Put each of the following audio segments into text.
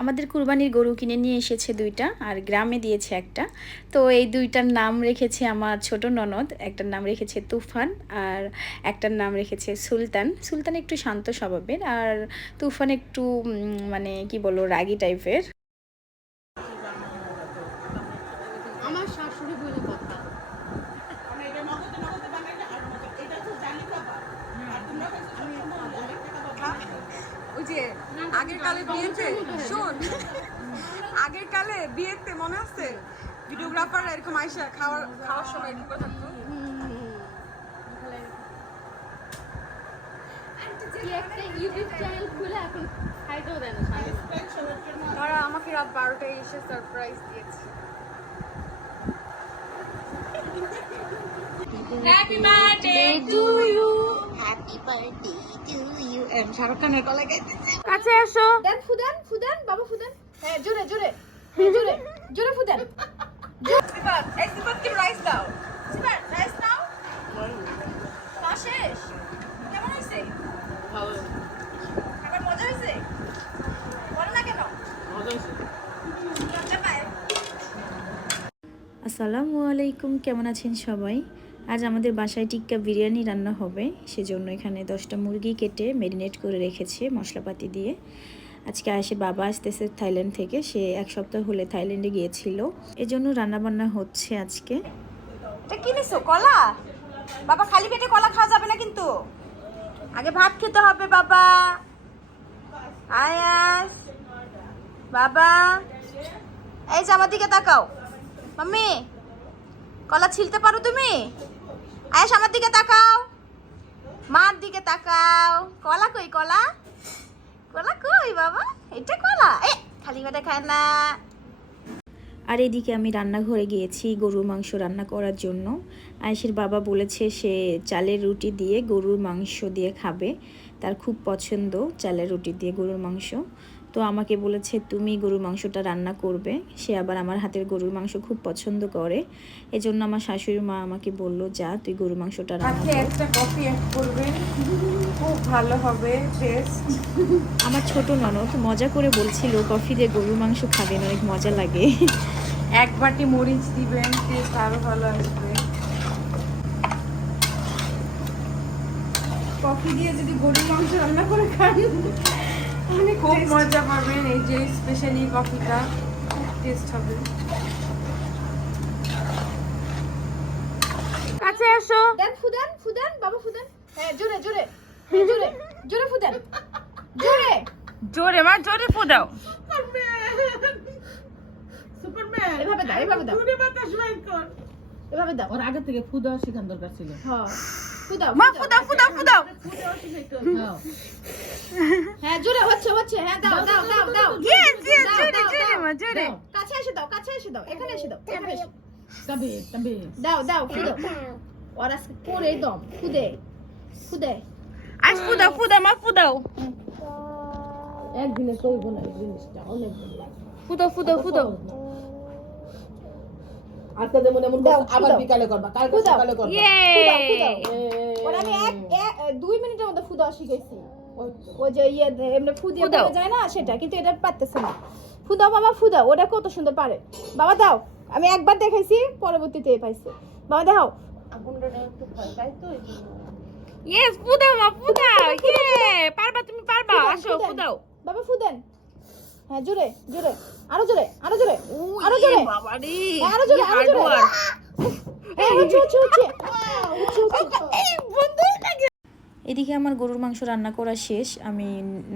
আমাদের কুরবানির গরু কিনে নিয়ে এসেছে দুইটা, আর গ্রামে দিয়েছে একটা। তো এই দুইটার নাম রেখেছে আমার ছোট ননদ। একটার নাম রেখেছে তুফান, আর একটার নাম রেখেছে সুলতান। সুলতান একটু শান্ত স্বভাবের, আর তুফান একটু মানে কি বলবো, রাগী টাইপের। আমার শাশুড়ি বলে কথা। ওই যে আগের কালে বিয়েতে শোন, আগের কালে বিয়েতে মনে আছে ভিডিওগ্রাফাররা এরকম আইসা খাওয়ার সময় এরকম করে থাকতো। একটা ইউটিউব চ্যানেল খুলে এখন খাইতেও দেয় না। তারা আমাকে রাত 12টায় এসে সারপ্রাইজ দিয়েছে। Happy birthday to you, happy birthday to you. এম শাহরুখ খানের গলায় গাইতেছে। কাছে আসো। দেন ফুদান, ফুদান বাবা ফুদান। হ্যাঁ জোরে জোরে, হ্যাঁ জোরে জোরে ফুদান। সিবাত, এই সিবাত কি রাইস দাও। সিবাত রাইস নাও। শেষ কেমন হয়েছে? ভালো। খাবার মজা হয়েছে? বলো না কেন মজা হয়েছে। লজ্জা পায়। আসসালামু আলাইকুম, কেমন আছেন সবাই? আজ আমাদের বাসায় টিক্কা বিরিয়ানি রান্না হবে, সেজন্য এখানে 10টা মুরগি কেটে ম্যারিনেট করে রেখেছে মশলাপাতি দিয়ে। আজকে আসে বাবা আসতেছে থাইল্যান্ড থেকে, সে 1 সপ্তাহ হলে থাইল্যান্ডে গিয়েছিল, এজন্য রান্নাবান্না হচ্ছে আজকে। এটা কি নিছো? কলা? বাবা খালি পেটে কলা খাওয়া যাবে না কিন্তু, আগে ভাত খেতে হবে। বাবা আয়াস, বাবা এই যে আমার দিকে তাকাও। মাম্মি কলা ছিলতে পারো তুমি? আয়াস আমার দিকে তাকাও, মার দিকে তাকাও। কলা কই? কলা কলা কই বাবা? এটা কলা? এ খালি পেটে খায় না। আর এদিকে আমি রান্নাঘরে গিয়েছি গরুর মাংস রান্না করার জন্য। আয়েশের বাবা বলেছে সে চালের রুটি দিয়ে গরুর মাংস দিয়ে খাবে, তার খুব পছন্দ চালের রুটি দিয়ে গরুর মাংস। তো আমাকে বলেছে তুমি গরুর মাংসটা রান্না করবে, সে আবার আমার হাতের গরুর মাংস খুব পছন্দ করে। এজন্য আমার শাশুড়ি মা আমাকে বলল, যা তুই গরুর মাংসটা রান্না কর। একটা কফি অ্যাড করবেন, খুব ভালো হবে টেস্ট। আমার ছোট ননদ মজা করে বলছিল কফি দিয়ে গরুর মাংস খাবেন, অনেক মজা লাগে। 1 বাটি মরিচ দিবেন, টেস্ট আরো ভালো আসবে। কফি দিয়ে যদি গরুর মাংস রান্না করে খান অনেক খুব মজা পাবেন। এই যে স্পেশালি কফিটা টেস্ট হবে। কাছে আসো। দেন ফুদান, ফুদান বাবা ফুদান। হ্যাঁ জোরে জোরে, হ্যাঁ জোরে জোরে ফুদান, জোরে জোরে মা, জোরে ফুদাও। সুপারম্যান এভাবে দাও, এভাবে দাও, জোরে বাতাস বাইর কর। এভাবে দাও। ওর আগে থেকে ফু দেওয়া শেখান দরকার ছিল। হ্যাঁ ফুদাও মা ফুদাও ফুদাও ফুদাও। হ্যাঁ। হ্যাঁ জোরে হচ্ছে হচ্ছে, হ্যাঁ দাও দাও দাও দাও। ইয়েস ইয়েস, দাও, জোরে দাও, জোরে দাও। মা, জোরে। কাছে এসে দাও, কাছে এসে দাও, এখানে এসে দাও, এখানে এসে তবে তবে দাও দাও ফুদাও। ওর আজকে পরে দম ফুদে ফুদে। আজ ফুদাও ফুদাও মা, ফুদাও একদিনে করবো না এই জিনিসটা, অনেক দিন লাগে। ফুদাও ফুদাও ফুদাও। আজকে যেমন এমন দাও, করছো, আবার ফুদাও। বিকালে করবা, কালকে ফুদাও। সকালে করবা। ইয়ে ফুদাও ফুদাও। ওর আমি 2 মিনিটের মধ্যে ফুদাও শিখাইছি। ওই যে ইয়ে এমনি ফুদিয়ে ফুদাও। বলা যায় না সেটা, কিন্তু এটা পারতেছে না। ফুদাও বাবা ফুদাও, ওটা কত সুন্দর পারে। বাবা দাও, আমি একবার দেখাইছি, পরবর্তীতে পাইছে। বাবা দাও। ইয়েস, ফুদাও মা, ফুদাও। ইয়ে পারবা, তুমি পারবা। আসো ফুদেন। ফুদাও। বাবা ফুদেন। হ্যাঁ জোরে জোরে, আরো জোরে আরো জোরে আরো জোরে, বাবা রে, হ্যাঁ, আরো জোরে আরো জোরে। হ্যাঁ, হচ্ছে হচ্ছে হচ্ছে এই বন্ধু লাগে। এদিকে আমার গরুর মাংস রান্না করা শেষ, আমি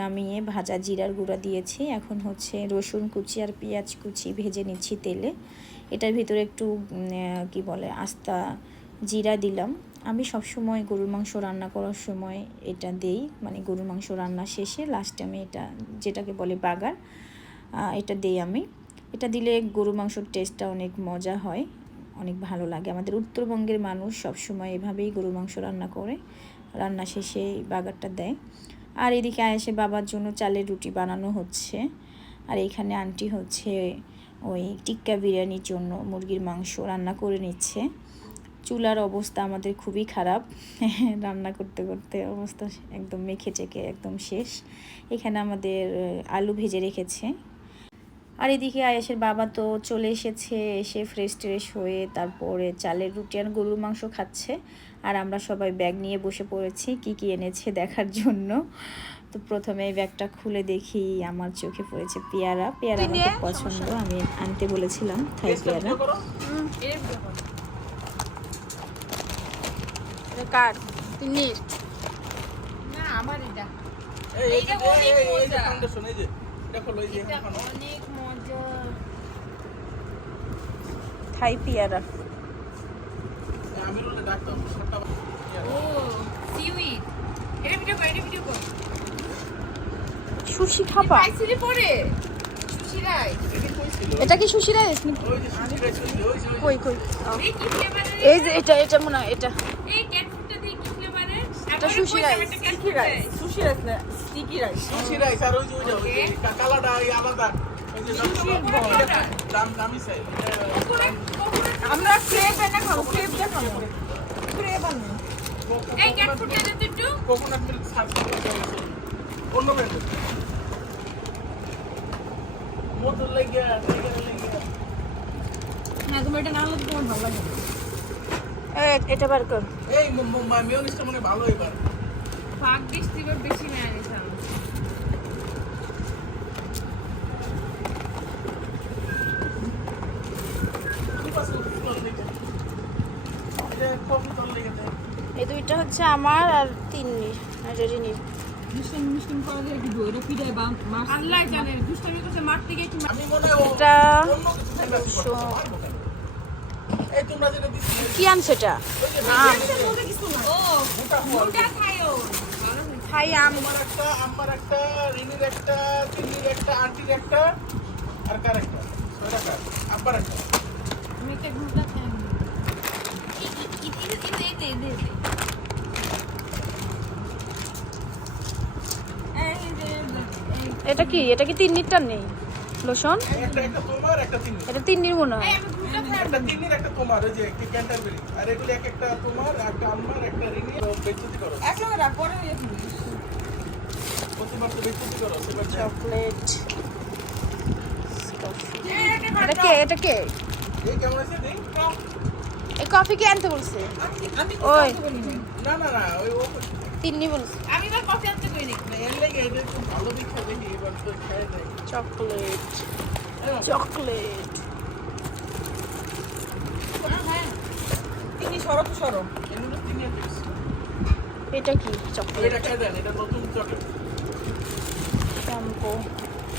নামিয়ে ভাজা জিরার গুঁড়া দিয়েছি। এখন হচ্ছে রসুন কুচি আর পেঁয়াজ কুচি ভেজে নিচ্ছি তেলে। এটার ভিতরে একটু কি বলে আস্তা জিরা দিলাম। আমি সব সময় গরুর মাংস রান্না করার সময় এটা দেই, মানে গরুর মাংস রান্না শেষে লাস্টে আমি এটা যেটাকে বলে বাগার, এটা দেই আমি। এটা দিলে গরুর মাংসর টেস্টটা অনেক মজা হয়, অনেক ভালো লাগে। আমাদের উত্তরবঙ্গের মানুষ সব সময় এভাবেই গরুর মাংস রান্না করে, রান্না শেষে বাগারটা দেয়। আর এদিকে এসে বাবার জন্য চালের রুটি বানানো হচ্ছে। আর এইখানে আন্টি হচ্ছে ওই টিক্কা বিরিয়ানির জন্য মুরগির মাংস রান্না করে নিচ্ছে। চুলার অবস্থা আমাদের খুবই খারাপ, রান্না করতে করতে অবস্থা একদম মেখে চেকে একদম শেষ। এখানে আমাদের আলু ভেজে রেখেছে, আর এদিকে আয়েশের বাবা তো চলে এসেছে, এসে ফ্রেশ ট্রেশ হয়ে তারপরে চালের রুটি আর গরুর মাংস খাচ্ছে। আর আমরা সবাই ব্যাগ নিয়ে বসে পড়েছি কি কি এনেছে দেখার জন্য। তো প্রথমে এই ব্যাগটা খুলে দেখি, আমার চোখে পড়েছে পেয়ারা। পেয়ারা আমার খুব পছন্দ, আমি আনতে বলেছিলাম থাই পেয়ারা। কার তিন্নির না আমার এটা এইটা অনেক মজা। ফাউন্ডেশন এই যে দেখো লই যে এখন অনেক মজা। থাই পেয়ারা। আমি রুলে ডাক্তার সরটা ও সিউইড, এটা ভিডিও কর। সুশি খাবা? পাইছিলি পরে সুশি রাইস। এটা কি সুশি রাইস নাকি? ওই যে সুশি রাইস ওই যে কই কই? এই কি ফ্লেভারের? এই যে এটা মনে হয় এটা। এই ক্যাট ফুডটা দিয়ে কি ফ্লেভারের? এটা sushi rice. Sticky rice. Sushi rice না, স্টিকি রাইস। সুশি রাইস আর ওই যে কালাটা এই আলাদা ওই যে দাম দামি চাই আমরা ক্রেপ এনে খাবো, ক্রেপ দেখাবো। ক্রেপ আনবো। এই ক্যাট ফুডটা দে একটু। কোকোনাট মিল্ক সার্চ অন্য ব্র্যান্ডের মোটর লাগিয়া না তুমি এটা না হলে তোমার ভালো লাগে। এটা বার কর। এই মেয়োনিজটা মনে ভালো এবার ফাক ডিশ দিবে বেশি না নিছাম। কি পাস তোর লেগে এটা কফি তোর লেগে এই দুইটা হচ্ছে আমার আর তিন্নির আর রেডিনির। মিশন করা যায় কি এটা পিড়ায় বা মাছ আল্লাহ জানে দুষ্টামি করতে মারতে গিয়ে কি আমি মনে হয় এটা অন্য কিছু চিন্তা করতে পারবো কেন? এই তোমরা যেটা দিছিলে কি আনছে এটা? ওটা খায়ও খাই আম। আমার একটা রিনির একটা তিন্নির একটা আন্টির একটা আর কার একটা ছয়টা কার আব্বার একটা আমি একটা ঘুরটা খাই দে এটা কি? এটা কি তিন্নিরটা নেই লোশন? একটা একটা তোমার একটা তিন্নির এটা তিন্নির মনে হয়। একটা তিন্নির একটা তোমার ওই যে একটা ক্যান্টারবেরি আর এগুলো এক একটা তোমার একটা আম্মার একটা রিনি বেচুতি করো একসঙ্গে রাখ পরে হয়ে যাবে প্রতিবার তো বেচুতি করো সেবার চকলেট। এটা কে? এটা কে? এই কেমন আছে দেই এই কফি কে আনতে বলছে? আমি ওই না না না ওই ও তিন্নি বলছে। আমি বা কফি আনতে কই নাকি এর লাগে এটা খুব ভালো দেখে দেখি এবার তো খায় নাই চকলেট চকলেট। তিনি সরো তো সরো এগুলো তিনের পিস এটা কি? চকলেট এটা খায় দেন এটা নতুন চকলেট শ্যাম্পু।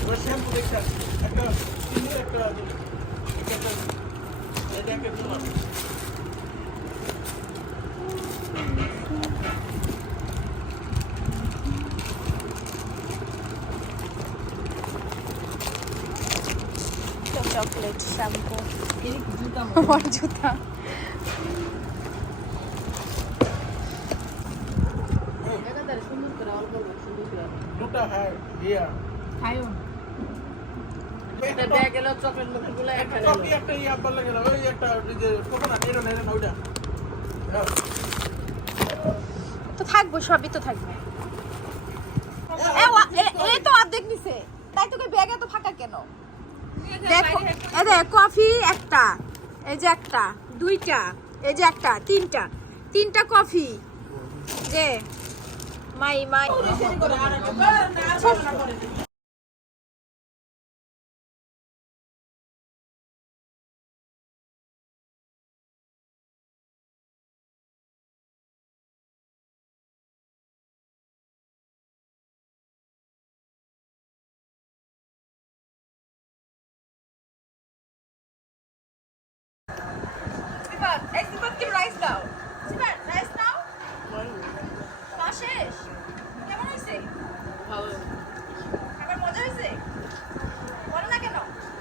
ওর শ্যাম্পু দেখছেন একটা তিনের একটা এটা একটা তোমার চকলেট শ্যাম্পু। আমার জুতা। দুটা হ্যাঁ ইয়া খায়ও এটা দেয়া গেল চকলেট মুখগুলো একটা কফি একটা ইয়া বললে গেল ওই একটা ওই যে কোকোনাট এটা নেন ওইটা তো থাকবো, সবই তো থাকবে। এই তো অর্ধেক নিছে, তাই তোকে ব্যাগে তো ফাঁকা কেন? দেখো এই দেখ কফি একটা, এই যে একটা, দুইটা, এই যে একটা, তিনটা কফি যে মাই রাইস দাও। রাইস দাও। শেষ কেমন হয়েছে? ভালো খাবার মজা হয়েছে? বলো না কেন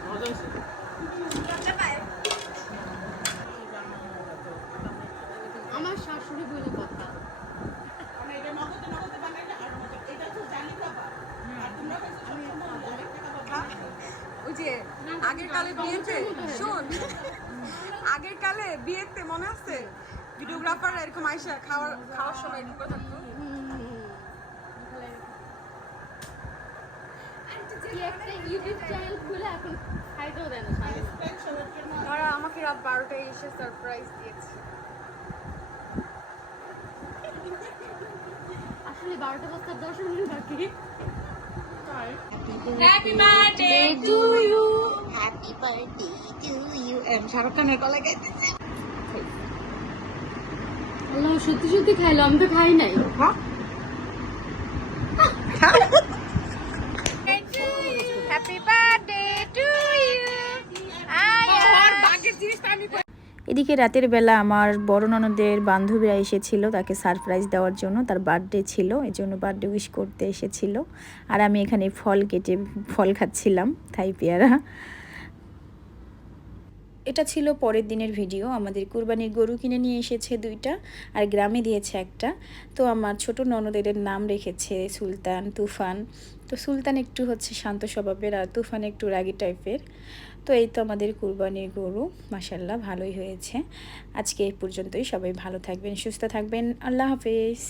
মজা হইছে লজ্জা পায়? আমার শাশুড়ি বলে কথা ওই যে আগের কালে বিয়েতে শোন আগের কালে বিয়েতে মনে আছে ভিডিওগ্রাফাররা এরকম আইসা খাওয়ার সময় ঢুকে থাকতো ওরা আমাকে রাত 12টায় এসে সারপ্রাইজ দিয়েছে। আসলে 12টা বাজতে 10 মিনিট বাকি। Happy birthday to you, happy birthday to you. Shahrukh খানের গলায় গাইতেছে। আল্লাহ, সত্যি সত্যি খাইলো, আমি তো খাই নাই। Happy birthday to you. এদিকে রাতের বেলা আমার বড় ননদের বান্ধবীরা এসেছিল তাকে সারপ্রাইজ দেওয়ার জন্য, তার বার্থডে ছিল, এই জন্য বার্থডে উইশ করতে এসেছিল। আর আমি এখানে ফল কেটে ফল খাচ্ছিলাম, থাই পেয়ারা। এটা ছিল পরের দিনের ভিডিও। আমাদের কুরবানির গরু কিনে নিয়ে এসেছে 2টা, আর গ্রামে দিয়েছে একটা। তো আমার ছোট ননদের নাম রেখেছে সুলতান, তুফান। তো সুলতান একটু হচ্ছে শান্ত স্বভাবের, আর তুফান একটু রাগী টাইপের। তো এই তো আমাদের কুরবানির গরু, মাশাআল্লাহ ভালোই হয়েছে। আজকে এই পর্যন্তই। সবাই ভালো থাকবেন, সুস্থ থাকবেন। আল্লাহ হাফেজ।